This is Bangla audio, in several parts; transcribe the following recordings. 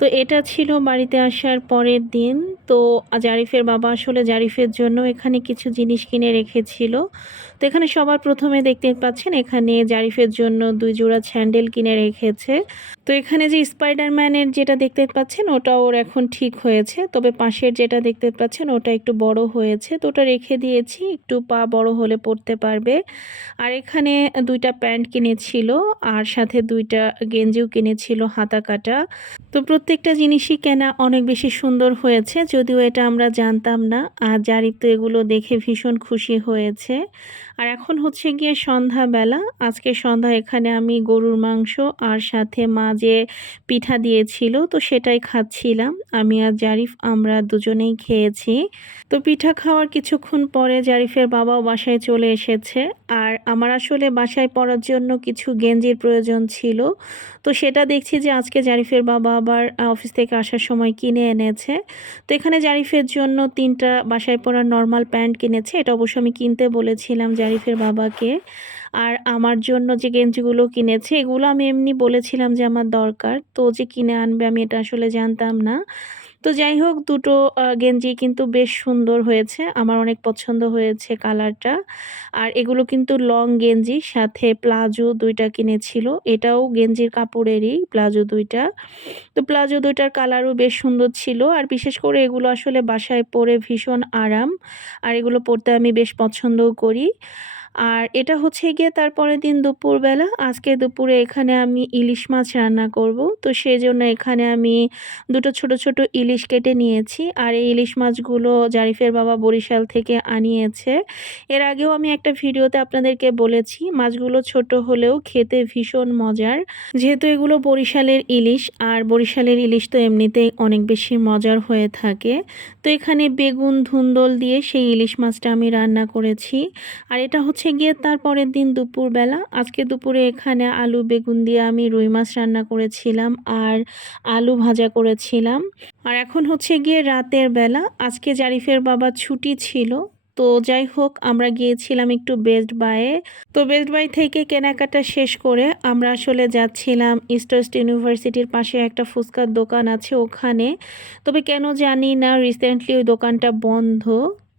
তো এটা ছিল বাড়িতে আসার পরের দিন। তো জারিফের বাবা আসলে জারিফের জন্য এখানে কিছু জিনিস কিনে রেখেছিল। তো এখানে সবার প্রথমে দেখতে পাচ্ছেন, এখানে জারিফের জন্য দুই জোড়া স্যান্ডেল কিনে রেখেছে। তো এখানে যে স্পাইডারম্যানের যেটা দেখতে পাচ্ছেন, ওটা ওর এখন ঠিক হয়েছে। তবে পাশের যেটা দেখতে পাচ্ছেন, ওটা একটু বড় হয়েছে। তো ওটা রেখে দিয়েছি, একটু পা বড় হলে পড়তে পারবে। আর এখানে দুইটা প্যান্ট কিনেছিল, আর সাথে দুইটা গেঞ্জিও কিনেছিল হাতা কাটা। তো প্রত্যেকটা জিনিসই কেনা অনেক বেশি সুন্দর হয়েছে, যদিও এটা আমরা জানতাম না। আর জারিফ তো এগুলো দেখে ভীষণ খুশি হয়েছে। আর এখন হচ্ছে গিয়ে সন্ধ্যাবেলা। আজকে সন্ধ্যা এখানে আমি গরুর মাংস আর সাথে মা যে পিঠা দিয়েছিল, তো সেটাই খাচ্ছিলাম। আমি আর জারিফ আমরা দুজনেই খেয়েছি। তো পিঠা খাওয়ার কিছুক্ষণ পরে জারিফের বাবাও বাসায় চলে এসেছে। আর আমার আসলে বাসায় পড়ার জন্য কিছু গেঞ্জির প্রয়োজন ছিল। তো সেটা দেখছি যে আজকে জারিফের বাবা আবার অফিস থেকে আসার সময় কিনে এনেছে। তো এখানে জারিফের জন্য তিনটা বাসায় পরার নর্মাল প্যান্ট কিনেছে। এটা অবশ্য আমি কিনতে বলেছিলাম জারিফের বাবাকে। আর আমার জন্য যে গেঞ্জিগুলো কিনেছে, এগুলো আমি এমনি বলেছিলাম যে আমার দরকার। তো যে কিনে আনবে আমি এটা আসলে জানতাম না। তো যাই হোক, দুটো গেঞ্জি কিন্তু বেশ সুন্দর হয়েছে। আমার অনেক পছন্দ হয়েছে কালারটা। আর এগুলো কিন্তু লং গেঞ্জি, সাথে প্লাজো দুইটা কিনেছিল। এটাও গেঞ্জির কাপড়েরই, প্লাজো দুইটা। তো প্লাজো দুইটার কালারও বেশ সুন্দর ছিল। আর বিশেষ করে এগুলো আসলে বাসায় পরে ভীষণ আরাম। আর এগুলো পরতে আমি বেশ পছন্দও করি। আর এটা হচ্ছে গিয়ে তারপরের দিন দুপুরবেলা। আজকে দুপুরে এখানে আমি ইলিশ মাছ রান্না করব। তো সেই জন্য এখানে আমি দুটো ছোট ছোট ইলিশ কেটে নিয়েছি। আর এই ইলিশ মাছগুলো জারিফের বাবা বরিশাল থেকে আনিয়েছে। এর আগেও আমি একটা ভিডিওতে আপনাদেরকে বলেছি, মাছগুলো ছোট হলেও খেতে ভীষণ মজার। যেহেতু এগুলো বরিশালের ইলিশ, আর বরিশালের ইলিশ তো এমনিতেই অনেক বেশি মজার হয়ে থাকে। তো এখানে বেগুন, ধুন্দল দিয়ে সেই ইলিশ মাছটা আমি রান্না করেছি। আর এটা হচ্ছে গিয়ে তার পরের দিন দুপুরবেলা। আজকে দুপুরে এখানে আলু, বেগুন দিয়ে আমি রুই মাছ রান্না করেছিলাম আর আলু ভাজা করেছিলাম। আর এখন হচ্ছে গিয়ে রাতের বেলা। আজকে জারিফের বাবা ছুটি ছিল। তো যাই হোক, আমরা গিয়েছিলাম একটু বেস্ট বাইয়ে তো বেস্ট বাই থেকে কেনাকাটা শেষ করে আমরা আসলে যাচ্ছিলাম ইস্ট ওয়েস্ট ইউনিভার্সিটির পাশে একটা ফুচকার দোকান আছে ওখানে। তবে কেন জানি না রিসেন্টলি ওই দোকানটা বন্ধ।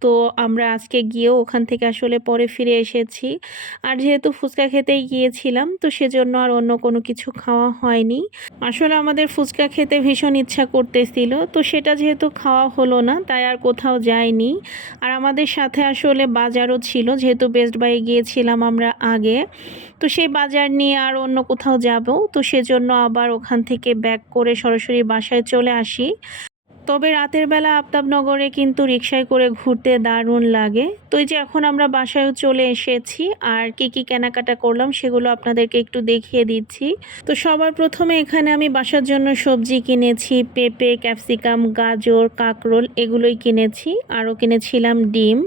তো আমরা আজকে গিয়েও ওখান থেকে আসলে পরে ফিরে এসেছি। আর যেহেতু ফুচকা খেতেই গিয়েছিলাম, তো সেজন্য আর অন্য কোনো কিছু খাওয়া হয়নি। আসলে আমাদের ফুচকা খেতে ভীষণ ইচ্ছা করতেছিল, তো সেটা যেহেতু খাওয়া হলো না, তাই আর কোথাও যাইনি। আর আমাদের সাথে আসলে বাজারও ছিল, যেহেতু বেস্ট বাই গিয়েছিলাম আমরা আগে। তো সেই বাজার নিয়ে আর অন্য কোথাও যাব, তো সেজন্য আবার ওখান থেকে ব্যাক করে সরাসরি বাসায় চলে আসি। তবে রাতের বেলা আফতাবনগরে কিন্তু রিক্সায় করে ঘুরতে দারুণ লাগে। তো এই যে এখন আমরা বাসায়ও চলে এসেছি আর কি কি কেনাকাটা করলাম সেগুলো আপনাদেরকে একটু দেখিয়ে দিচ্ছি। তো সবার প্রথমে এখানে আমি বাসার জন্য সবজি কিনেছি, পেঁপে, ক্যাপসিকাম, গাজর, কাকরোল এগুলোই কিনেছি, আরও কিনেছিলাম ডিম।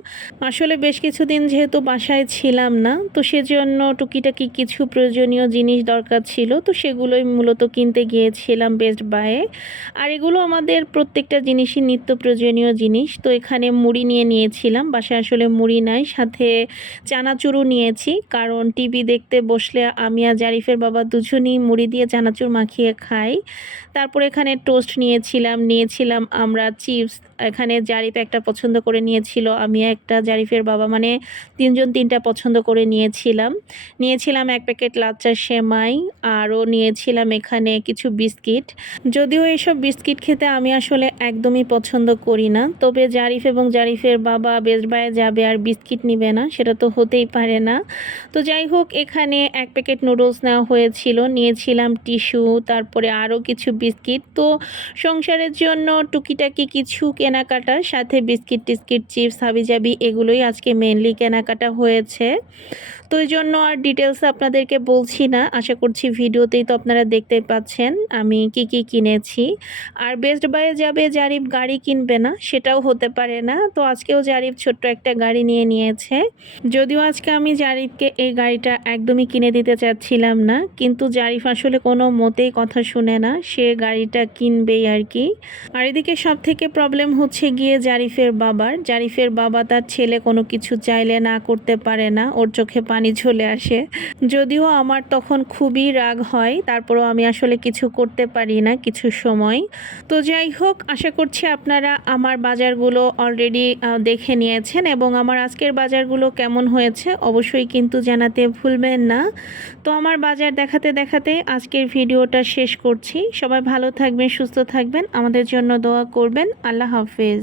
আসলে বেশ কিছুদিন যেহেতু বাসায় ছিলাম না, তো সেজন্য টুকিটাকি কিছু প্রয়োজনীয় জিনিস দরকার ছিল, তো সেগুলোই মূলত কিনতে গিয়েছিলাম বেস্ট বায়ে আর এগুলো আমাদের প্রত্যেকটা জিনিসই নিত্য প্রয়োজনীয় জিনিস, তো এখানে মুড়ি নিয়ে নিয়েছিলাম, বাসায় আসলে মুড়ি নাই, সাথে চানাচুরও নিয়েছি। কারণ টিভি দেখতে বসলে আমি আর জারিফের বাবা দুজনই মুড়ি দিয়ে চানাচুর মাখিয়ে খাই। তারপর এখানে টোস্ট নিয়েছিলাম নিয়েছিলাম আমরা চিপস। এখানে জারিফ একটা পছন্দ করে নিয়েছিল, আমি একটা, জারিফের বাবা মানে তিনজন তিনটা পছন্দ করে নিয়েছিলাম। নিয়েছিলাম এক প্যাকেট লাচ্চা সেমাই, আরও নিয়েছিলাম এখানে কিছু বিস্কিট। যদিও এইসব বিস্কিট খেতে আমি আসলে একদমই পছন্দ করি না, তবে জারিফ এবং জারিফের বাবা বেস্ট বাইয়ে যাবে আর বিস্কিট নিবে না, সেটা তো হতেই পারে না। তো যাই হোক, এখানে এক প্যাকেট নুডলস নেওয়া হয়েছিল, নিয়েছিলাম টিস্যু, তারপরে আরও কিছু বিস্কিট। তো সংসারের জন্য টুকিটাকি কিছু কেনাকাটা, সাথে বিস্কিট টিস্কিট, চিপস, হাবিজাবি, এগুলোই আজকে মেনলি কেনাকাটা হয়েছে। তো এই জন্য আর ডিটেলস আপনাদেরকে বলছি না, আশা করছি ভিডিওতেই তো আপনারা দেখতে পাচ্ছেন আমি কি কি কিনেছি। আর বেস্ট বাইয়ে যাবে জারিফ গাড়ি কিনবে না, সেটাও হতে পারে না। তো আজকেও জারিফ ছোট্ট একটা গাড়ি গাড়ি নিয়ে নিয়েছে। যদিও আজকে আমি জারিফকে এই গাড়িটা একদমই কিনে দিতে চাচ্ছিলাম না, কিন্তু জারিফ আসলে কোনো মতেই কথা শুনে না, সে গাড়িটা কিনবেই আর কি। আর এদিকে সব থেকে প্রবলেম হচ্ছে গিয়ে জারিফের বাবার। জারিফের বাবা তার ছেলে কোনো কিছু চাইলে না করতে পারে না, ওর চোখে পানি চলে আসে। যদিও আমার তখন খুবই রাগ হয়, তারপরও আমি আসলে কিছু করতে পারি না কিছু সময়। তো যাই হোক, আশা করছি আপনারা আমার বাজারগুলো অলরেডি দেখে নিয়েছেন এবং আমার আজকের বাজারগুলো কেমন হয়েছে অবশ্যই কিন্তু জানাতে ভুলবেন না। তো আমার বাজার দেখাতে দেখাতে আজকের ভিডিওটা শেষ করছি। সবাই ভালো থাকবেন, সুস্থ থাকবেন। আমাদের জন্য দোয়া করবেন। আল্লাহ হাফেজ।